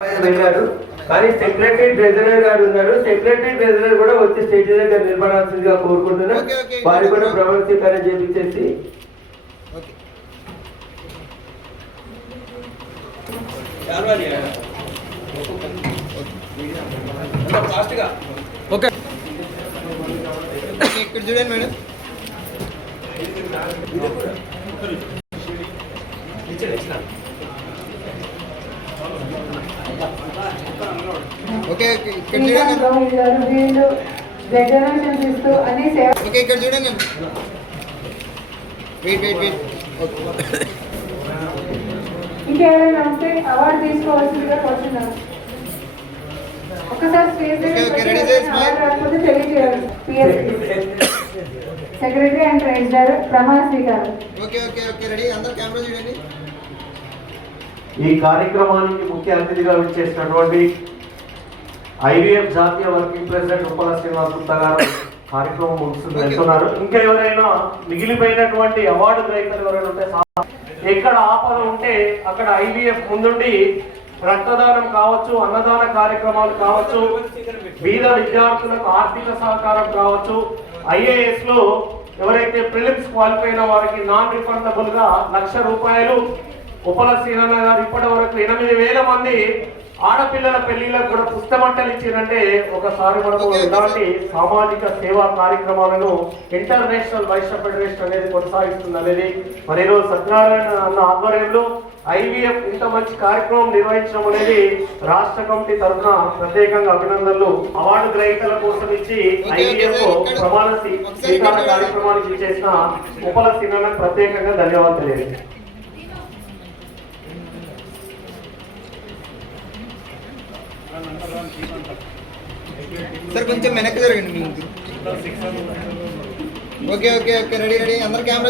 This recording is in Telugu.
వెళ్ళారు. కానీ సెక్రటరీ ట్రెజరర్ గారు ఉన్నారు. సెక్రటరీ ట్రెజరర్ కూడా వచ్చి స్టేజ్ దగ్గర నిలబడాల్సిందిగా కోరుకుంటున్నా. వారి కూడా ప్రమాణ స్వీకారం చేపించేసి ఇక్కడ చూడండి మేడం. ఓకే ఇక్కడ చూడండి. ఓకే ఇక్కడ చూడండి. వెయిట్ ఇంకేమైనా ఉంటే అవార్డు తీసుకోవాల్సిందిగా కోరుతున్నాను. ఒకసారి స్టేజ్ రాకపోతే తెలియజేయాలి. సెక్రటరీ అండ్ ట్రెజరర్ ప్రమాణ స్వీకారం. Okay okay okay ready. అందరూ కెమెరా చూడండి. ఈ కార్యక్రమానికి ముఖ్య అతిథిగా విచ్చేసినటువంటి ఐవీఎఫ్ జాతీయ వర్కింగ్ ప్రెసిడెంట్ ఉప్పల శ్రీనివాస్ గుప్తా గారు కార్యక్రమం ముగిస్తుంది వెళ్తున్నారు. ఇంకా ఎవరైనా మిగిలిపోయినటువంటి అవార్డు గ్రహీతలు ఎవరైనా ఉంటే ఎక్కడ ఆపద ఉంటే అక్కడ ఐవీఎఫ్ ముందుండి రక్తదానం కావచ్చు, అన్నదాన కార్యక్రమాలు కావచ్చు, బీద విద్యార్థులకు ఆర్థిక సహకారం కావచ్చు, ఐఏఎస్ లో ఎవరైతే ప్రిలిమ్స్ క్వాలిఫై అయిన వారికి నాన్ రిఫండబుల్ గా ₹1,00,000 ఉప్పల శ్రీనారాయణ గారు ఇప్పటి వరకు 8,000 మంది ఆడపిల్లల పెళ్లిళ్ళకు కూడా పుస్తమంటలు ఇచ్చారంటే ఒకసారి మనము ఇలాంటి సామాజిక సేవా కార్యక్రమాలను ఇంటర్నేషనల్ వైశ్య ఫెడరేషన్ అనేది కొనసాగిస్తుంది అనేది మరి ఈరోజు సత్యనారాయణ అన్న ఆధ్వర్యంలో ఐవీఎఫ్ ఇంత మంచి కార్యక్రమం నిర్వహించడం అనేది రాష్ట్ర కమిటీ తరఫున ప్రత్యేకంగా అభినందనలు. అవార్డు గ్రహీతల కోసం ఇచ్చి ఐవీఎఫ్ ప్రమాణ స్వీకార కార్యక్రమానికి చేసిన ఉప్పల శ్రీనారాయణ ప్రత్యేకంగా ధన్యవాదాలు తెలియజేస్తాను. సార్ కొంచెం వెనక్కి జరగండి. ఓకే ఓకే ఓకే రెడీ అందరు కెమెరా